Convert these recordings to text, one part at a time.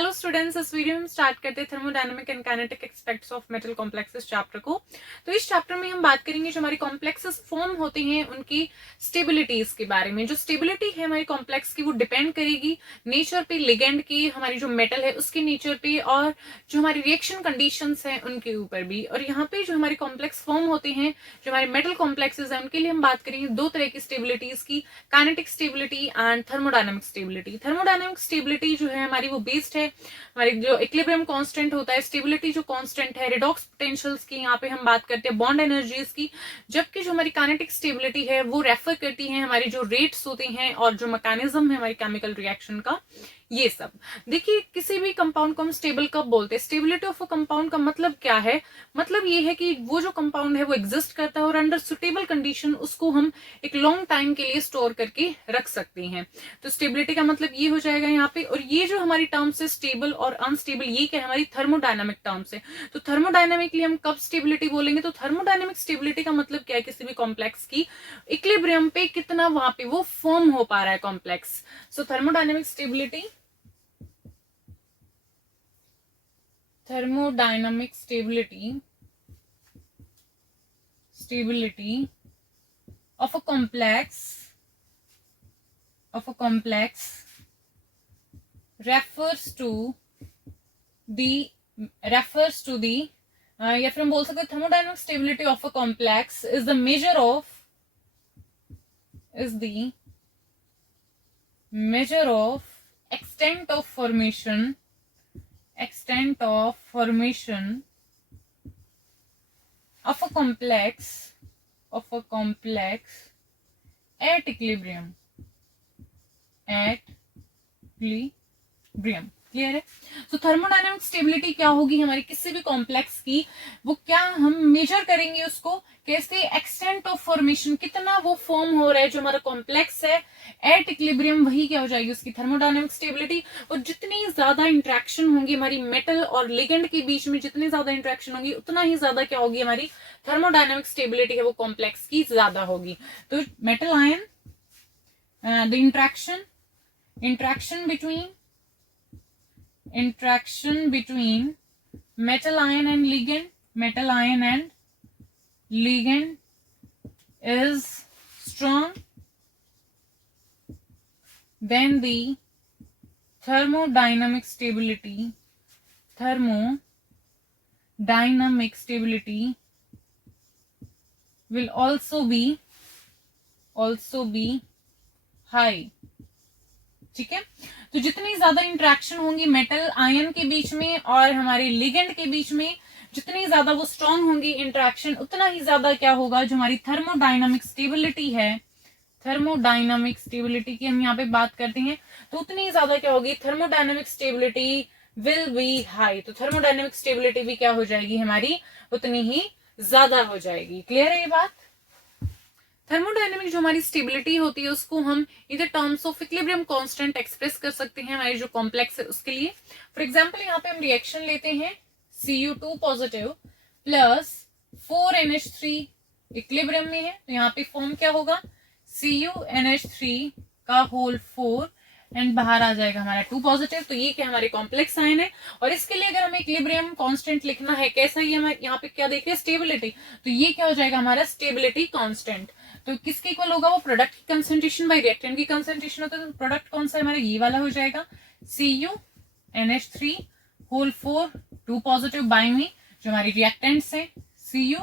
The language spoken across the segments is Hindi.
हेलो स्टूडेंट्स, इस वीडियो में हम स्टार्ट करते हैं thermodynamic and kinetic aspects of metal complexes chapter को। तो इस चैप्टर में हम बात करेंगे जो हमारी कॉम्प्लेक्सेस फॉर्म होते हैं उनकी स्टेबिलिटीज के बारे में। जो स्टेबिलिटी है हमारी कॉम्प्लेक्स की वो डिपेंड करेगी नेचर पे, लिगेंड की, हमारी जो मेटल है उसके नेचर पे, और जो हमारी रिएक्शन कंडीशंस हैं उनके ऊपर भी। और यहाँ पे जो हमारे कॉम्प्लेक्स फॉर्म होते हैं, जो हमारे मेटल कॉम्प्लेक्सेस हैं, उनके लिए हम बात करेंगे दो तरह की स्टेबिलिटीज की, kinetic stability and thermodynamic stability. Thermodynamic stability जो है हमारी वो बेस्ड है हमारी जो इक्विलिब्रियम कांस्टेंट होता है, स्टेबिलिटी जो कांस्टेंट है, रिडॉक्स पोटेंशियल्स की यहाँ पे हम बात करते हैं, बॉन्ड एनर्जीज की। जबकि जो हमारी काइनेटिक स्टेबिलिटी है वो रेफर करती है हमारी जो रेट्स होते हैं और जो मैकेनिज्म है हमारी केमिकल रिएक्शन का, ये सब। देखिए, किसी भी कंपाउंड को हम स्टेबल कब बोलते हैं? स्टेबिलिटी ऑफ अ कंपाउंड का मतलब क्या है? मतलब ये है कि वो जो कंपाउंड है वो एग्जिस्ट करता है और अंडर सुटेबल कंडीशन उसको हम एक लॉन्ग टाइम के लिए स्टोर करके रख सकते हैं। तो स्टेबिलिटी का मतलब ये हो जाएगा यहाँ पे। और ये जो हमारी टर्म्स है स्टेबल और अनस्टेबल, ये क्या है? हमारी थर्मोडायनामिक टर्म्स है। तो थर्मोडायनामिकली हम कब स्टेबिलिटी बोलेंगे? तो थर्मोडायनामिक स्टेबिलिटी का मतलब क्या है? किसी भी कॉम्प्लेक्स की इक्विलिब्रियम पे कितना वहां पे वो फॉर्म हो पा रहा है complex. So thermodynamic stability, thermodynamic stability of a complex refers to the या फिर हम बोल सकते हैं thermodynamic stability of a complex is the measure of extent of formation of a complex at equilibrium. Clear है? तो थर्मोडायनामिक स्टेबिलिटी क्या होगी हमारी किसी भी कॉम्प्लेक्स की? वो क्या हम मेजर करेंगे उसको कैसे? एक्सटेंट ऑफ फॉर्मेशन, कितना वो फॉर्म हो रहा है जो हमारा कॉम्प्लेक्स है एट इक्विलिब्रियम, वही क्या हो जाएगी उसकी थर्मोडायनामिक स्टेबिलिटी। और जितनी ज्यादा इंट्रैक्शन होंगी हमारी मेटल और लिगेंड के बीच में, जितनी ज्यादा इंट्रैक्शन होगी उतना ही ज्यादा क्या होगी हमारी थर्मोडायनामिक स्टेबिलिटी है वो कॉम्प्लेक्स की ज्यादा होगी। तो metal ion, the interaction between metal ion and ligand is strong, then the thermodynamic stability will also be high। ठीक है? तो जितनी ज्यादा इंट्रैक्शन होंगी मेटल आयन के बीच में और हमारे लिगेंड के बीच में, जितनी ज्यादा वो स्ट्रांग होंगी इंट्रैक्शन, उतना ही ज्यादा क्या होगा जो हमारी थर्मोडायनामिक स्टेबिलिटी है, थर्मोडायनामिक स्टेबिलिटी की हम यहाँ पे बात करते हैं, तो उतनी ज्यादा क्या होगी? Thermodynamic stability will be high. तो थर्मोडायनामिक स्टेबिलिटी भी क्या हो जाएगी हमारी? उतनी ही ज्यादा हो जाएगी। क्लियर है ये बात? थर्मोडायनेमिक जो हमारी स्टेबिलिटी होती है उसको हम इधर terms of equilibrium constant express कर सकते हैं हमारी जो कॉम्प्लेक्स है उसके लिए। फॉर एग्जांपल यहाँ पे हम रिएक्शन लेते हैं Cu2 positive plus 4NH3 equilibrium में है, तो यहाँ पे फॉर्म क्या होगा? CuNH3 का होल 4 एंड बाहर आ जाएगा हमारा 2 पॉजिटिव। तो ये क्या हमारे कॉम्प्लेक्स आयन है। और इसके लिए अगर हमें इक्विलिब्रियम कांस्टेंट लिखना है, कैसा? ये हम यहाँ पे क्या देख रहे हैं? स्टेबिलिटी। तो ये क्या हो जाएगा हमारा? Stability constant. तो किसके इक्वल होगा? वो प्रोडक्ट की कंसंट्रेशन बाई रिएक्टेंट की कंसंट्रेशन होता है। तो प्रोडक्ट कौन सा है हमारा? ये वाला हो जाएगा CuNH3 होल 4 2 पॉजिटिव बाई में जो हमारी रिएक्टेंट्स है Cu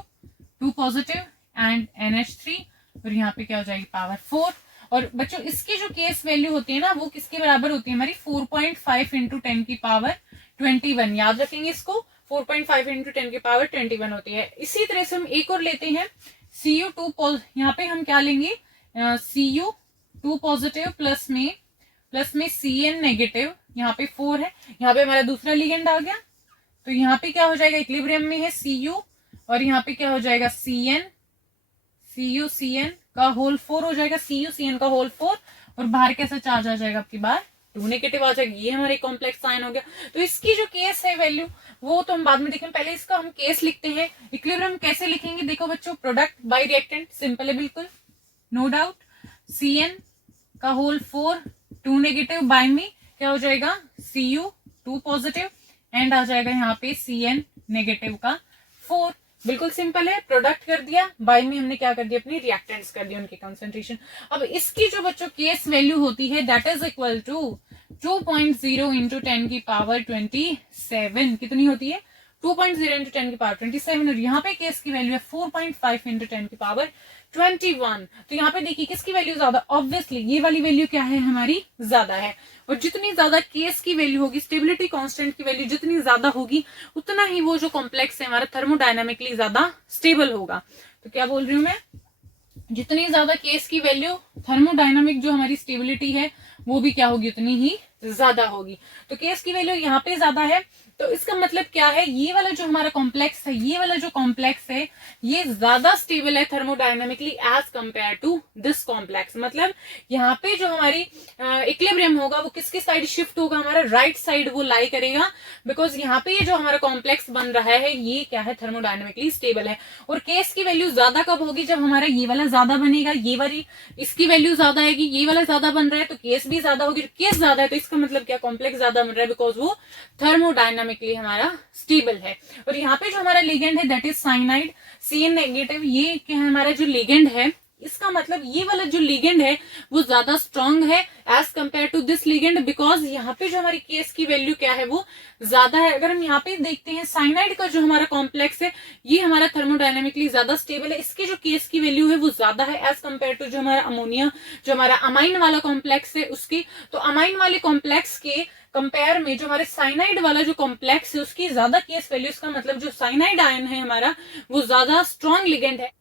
2 पॉजिटिव एंड NH3, और यहाँ पे क्या हो जाएगी? पावर 4। और बच्चों इसकी जो केस वैल्यू होती है ना वो किसके बराबर होती है हमारी? 4.5 इंटू 10 की पावर 21। याद रखेंगे इसको, 4.5 इंटू 10 की पावर 21 होती है। इसी तरह से हम एक और लेते हैं Cu2, यहाँ पे हम क्या लेंगे? Cu2 पॉजिटिव प्लस में Cn नेगेटिव, यहाँ पे 4 है, यहाँ पे हमारा दूसरा लिगेंड आ गया। तो यहाँ पे क्या हो जाएगा? इक्विलिब्रियम में है Cu, और यहाँ पे क्या हो जाएगा? CuCn का होल 4 हो जाएगा, CuCn का होल 4, और बाहर कैसा चार्ज आ जाएगा? आपकी बार 2 नेगेटिव आ जाएगी। ये हमारे कॉम्प्लेक्स साइन हो गया। तो इसकी जो केस है वैल्यू वो तो हम बाद में देखेंगे, पहले इसका हम केस लिखते हैं। इक्विलिब्रियम कैसे लिखेंगे? देखो बच्चों, प्रोडक्ट बाय रिएक्टेंट, सिंपल है बिल्कुल, नो डाउट। Cn का होल 4 2 नेगेटिव बाय में क्या हो जाएगा? Cu 2 पॉजिटिव एंड आ जाएगा यहाँ पे Cn नेगेटिव का 4। बिल्कुल सिंपल है, प्रोडक्ट कर दिया, बाय में हमने क्या कर दिया, अपनी रिएक्टेंट्स कर दिया, उनकी कंसंट्रेशन। अब इसकी जो बच्चों केस वैल्यू होती है that is equal to 2.0 into 10 की पावर 27। कितनी होती है, 2.0 इंटू 10 की पावर 27, और यहाँ पे केस की वैल्यू है 4.5 इंटू 10 की पावर 21। तो यहाँ पे देखिए किसकी वैल्यू ज्यादा, ऑब्वियसली ये वाली वैल्यू क्या है, हमारी ज्यादा है। और जितनी ज्यादा केस की वैल्यू होगी, स्टेबिलिटी कांस्टेंट की वैल्यू जितनी ज्यादा होगी, उतना ही वो जो कॉम्प्लेक्स है हमारा थर्मोडायनामिकली ज्यादा स्टेबल होगा। तो क्या बोल रही हूं मैं, जितनी ज्यादा केस की वैल्यू, थर्मोडायनामिक जो हमारी स्टेबिलिटी है वो भी क्या होगी, उतनी ही ज्यादा होगी। तो केस की वैल्यू यहाँ पे ज्यादा है, तो इसका मतलब क्या है, ये वाला जो हमारा कॉम्प्लेक्स है, ये वाला जो कॉम्प्लेक्स है ये ज्यादा स्टेबल है thermodynamically as compare to this complex. मतलब यहाँ पे जो हमारी इक्विलिब्रियम होगा वो किसकी साइड शिफ्ट होगा, हमारा राइट साइड वो लाई करेगा, बिकॉज यहाँ पे ये जो हमारा कॉम्प्लेक्स बन रहा है ये क्या है, थर्मोडायनामिकली स्टेबल है। और केस की वैल्यू ज्यादा कब होगी, जब हमारा ये वाला ज्यादा बनेगा, ये वाली इसकी वैल्यू ज्यादा आएगी, ये वाला ज्यादा बन रहा है तो केस भी ज्यादा होगी। केस ज्यादा है तो इसका मतलब क्या, कॉम्प्लेक्स ज्यादा बन रहा है, बिकॉज वो थर्मोडायनामिकली हमारा स्टेबल है। और यहाँ पे जो हमारा लिगेंड है that is cyanide, Cn negative, ये क्या है, हमारा जो लिगेंड है, इसका मतलब ये वाला जो लिगेंड है वो ज्यादा स्ट्रांग है as compare to this ligand, because यहाँ पे जो हमारी केस की वैल्यू क्या है, वो ज्यादा है। अगर हम यहाँ पे देखते हैं साइनाइड का जो हमारा कॉम्प्लेक्स है ये हमारा थर्मोडायनामिकली ज्यादा स्टेबल है, इसकी जो केस की वैल्यू है वो ज्यादा है एज कंपेयर टू जो हमारा अमोनिया, जो हमारा अमाइन वाला कॉम्प्लेक्स है उसकी। तो अमाइन वाले कॉम्प्लेक्स के कंपेयर में जो हमारे साइनाइड वाला जो कॉम्प्लेक्स है उसकी ज्यादा केस वैल्यू, इसका मतलब जो साइनाइड आयन है हमारा वो ज्यादा स्ट्रॉन्ग लिगेंड है।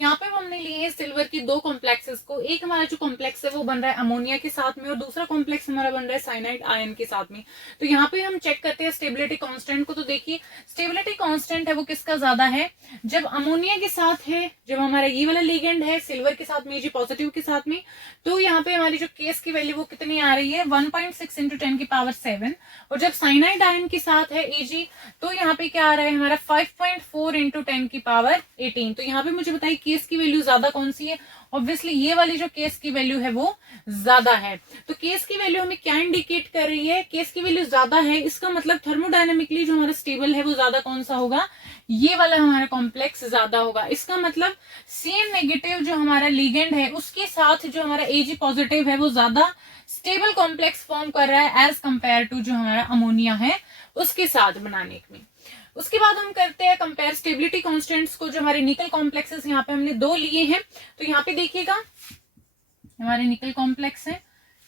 यहाँ पे हमने लिए हैं सिल्वर की दो कॉम्प्लेक्सेस को, एक हमारा जो कॉम्प्लेक्स है वो बन रहा है अमोनिया के साथ में और दूसरा कॉम्प्लेक्स हमारा बन रहा है साइनाइड आयन के साथ में। तो यहाँ पे हम चेक करते हैं स्टेबिलिटी कांस्टेंट को। तो देखिए स्टेबिलिटी कांस्टेंट है वो किसका ज्यादा है, जब अमोनिया के साथ है, जब हमारा ये वाला लिगेंड है सिल्वर के साथ में, जी पॉजिटिव के साथ में, तो यहाँ पे हमारी जो केस की वैल्यू वो कितनी आ रही है, 1.6 इंटू 10 की पावर 7। और जब साइनाइड आयन के साथ है एजी, तो यहाँ पे क्या आ रहा है हमारा 5.4 इंटू 10 की पावर 18। तो यहाँ पे मुझे बताइए केस की वैल्यू ज्यादा कौन सी है, ऑब्वियसली ये वाली जो केस की वैल्यू है वो ज्यादा है। तो केस की वैल्यू हमें क्या इंडिकेट कर रही है, केस की वैल्यू ज्यादा है, इसका मतलब थर्मोडायनामिकली जो हमारा स्टेबल है वो ज्यादा कौन सा होगा, ये वाला हमारा कॉम्प्लेक्स ज्यादा होगा। इसका मतलब Cn नेगेटिव जो हमारा लिगेंड है उसके साथ जो हमारा Ag पॉजिटिव है वो ज्यादा स्टेबल कॉम्प्लेक्स फॉर्म कर रहा है एज कंपेयर टू जो हमारा अमोनिया है उसके साथ बनाने में। उसके बाद हम करते हैं कंपेयर स्टेबिलिटी कांस्टेंट्स को, जो हमारे निकल कॉम्प्लेक्सेस यहाँ पे हमने दो लिए हैं। तो यहाँ पे देखिएगा हमारे निकल कॉम्प्लेक्स है,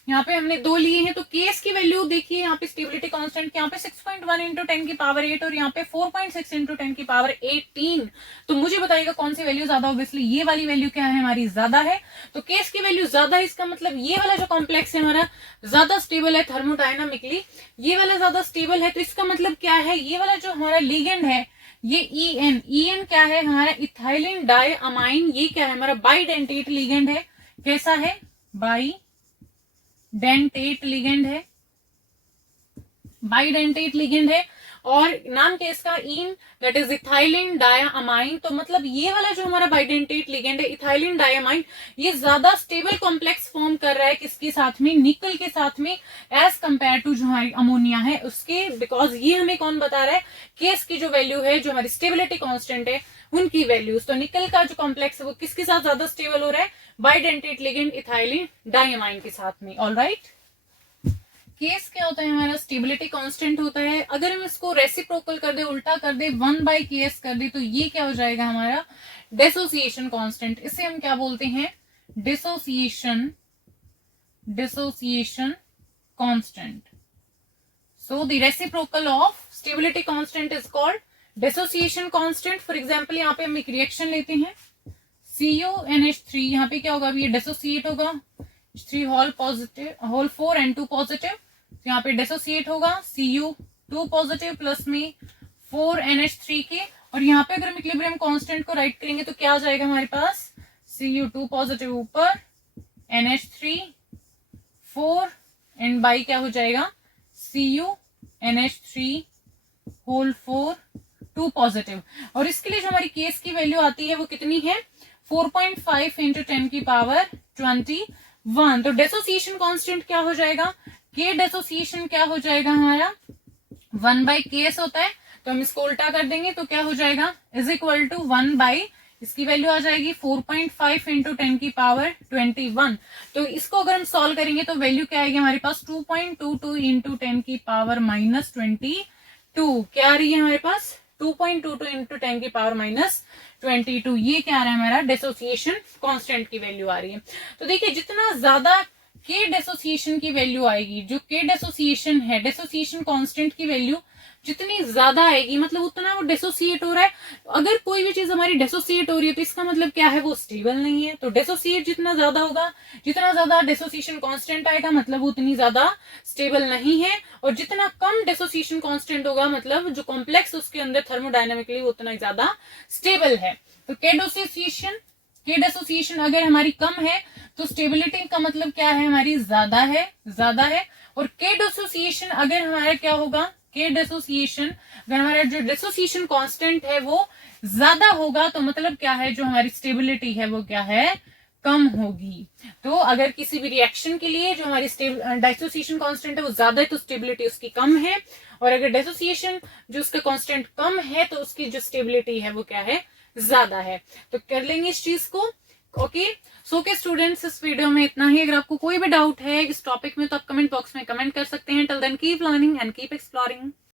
यहाँ पे हमने दो लिए हैं। तो केस की वैल्यू देखिए यहाँ पे स्टेबिलिटी कांस्टेंट यहाँ पे 6.1 इंटू 10 की पावर 8 और यहाँ पे 4.6 इंटू 10 की पावर 18। तो मुझे बताइएगा कौन सी वैल्यू ज्यादा, ऑब्वियसली ये वाली वैल्यू क्या है हमारी ज्यादा है। तो केस की वैल्यू ज्यादा है, इसका मतलब ये वाला जो कॉम्प्लेक्स है हमारा ज्यादा स्टेबल है थर्मोडायनामिकली, ये वाला ज्यादा स्टेबल है। तो इसका मतलब क्या है, ये वाला जो हमारा लिगेंड है ये EN क्या है हमारा इथाइलिन डाई अमाइन, ये क्या है हमारा बाइडेंटेट लिगेंड है। कैसा है, बाइडेंटेट लिगेंड है, बाइडेंटेट लिगेंड है। और नाम क्या इसका, in that is ethylene diamine. तो मतलब ये वाला जो हमारा बाइडेंटेट लिगेंड है इथाइलिन डायामाइन, ये ज्यादा स्टेबल कॉम्प्लेक्स फॉर्म कर रहा है किसके साथ में, निकल के साथ में, एज कंपेयर टू जो हमारी अमोनिया है उसके। बिकॉज ये हमें कौन बता रहा है, केस की जो वैल्यू है जो हमारी स्टेबिलिटी कांस्टेंट है उनकी वैल्यूज। तो निकल का जो कॉम्प्लेक्स है वो किसके साथ ज्यादा स्टेबल हो रहा है, बाइडेंटेट लिगेंड इथाइलिन डायामाइन के साथ में। ऑलराइट, केस क्या होता है हमारा, स्टेबिलिटी कांस्टेंट होता है। अगर हम इसको रेसिप्रोकल कर दे, उल्टा कर दे, 1/ks कर दे, तो ये क्या हो जाएगा हमारा डिसोसिएशन कांस्टेंट। इसे हम क्या बोलते हैं, dissociation constant. So the reciprocal of stability constant is called dissociation constant. For example यहाँ पे हम एक रिएक्शन लेते हैं, CuNH3, यहाँ पे क्या होगा, ये डिसोसिएट होगा, 3 whole positive, whole 4 and 2 positive, तो यहाँ पे डिसोसिएट होगा Cu2 पॉजिटिव प्लस में 4NH3 के। और यहाँ पे अगर हम इक्विलिब्रियम कांस्टेंट को राइट करेंगे तो क्या आ जाएगा हमारे पास, Cu2 पॉजिटिव ऊपर, NH3 4 एंड बाई क्या हो जाएगा CuNH3 होल 4 2 पॉजिटिव। और इसके लिए जो हमारी केस की वैल्यू आती है वो कितनी है, 4.5 इंटू 10 की पावर 21। तो डिसोसिएशन कांस्टेंट क्या हो जाएगा, के डिसोसिएशन क्या हो जाएगा हमारा 1/ks होता है, तो हम इसको उल्टा कर देंगे तो क्या हो जाएगा, इज इक्वल टू 1 इसकी वैल्यू आ जाएगी 4.5 इंटू 10⁻21। तो इसको अगर हम सॉल्व करेंगे तो वैल्यू क्या आएगी हमारे पास, 2.22 इंटू 10⁻22। क्या आ रही है हमारे पास, 2.22 इंटू 10⁻22। ये क्या आ रहा है हमारा, डिसोसिएशन कांस्टेंट की वैल्यू आ रही है। तो देखिए जितना ज्यादा के डिसोसिएशन की वैल्यू आएगी, जो के डिसोसिएशन है, डिसोसिएशन कांस्टेंट की वैल्यू जितनी ज्यादा आएगी मतलब उतना वो डिसोसिएट हो रहा है। अगर कोई भी चीज हमारी डिसोसिएट हो रही है तो इसका मतलब क्या है, वो स्टेबल नहीं है। तो डिसोसिएट जितना ज्यादा होगा, जितना ज्यादा डिसोसिएशन कांस्टेंट आएगा मतलब वो उतनी ज्यादा स्टेबल नहीं है, और जितना कम डिसोसिएशन कांस्टेंट होगा मतलब जो कॉम्प्लेक्स उसके अंदर थर्मोडायनेमिकली वो उतना ज्यादा स्टेबल है। तो के डिसोसिएशन अगर हमारी कम है तो स्टेबिलिटी का मतलब क्या है, हमारी ज्यादा है। और के डिसोसिएशन अगर हमारा क्या होगा, के डिसोसिएशन अगर हमारा जो डिसोसिएशन कांस्टेंट है वो ज्यादा होगा तो मतलब क्या है, जो हमारी स्टेबिलिटी है वो क्या है, कम होगी। तो अगर किसी भी रिएक्शन के लिए जो हमारी डिसोसिएशन कांस्टेंट है वो ज्यादा है तो स्टेबिलिटी उसकी कम है, और अगर डिसोसिएशन जो उसका कांस्टेंट कम है तो उसकी जो स्टेबिलिटी है वो क्या है, ज्यादा है। तो कर लेंगे इस चीज को। ओके सो के स्टूडेंट्स, इस वीडियो में इतना ही। अगर आपको कोई भी डाउट है इस टॉपिक में तो आप कमेंट बॉक्स में कमेंट कर सकते हैं। Till then keep learning and keep exploring.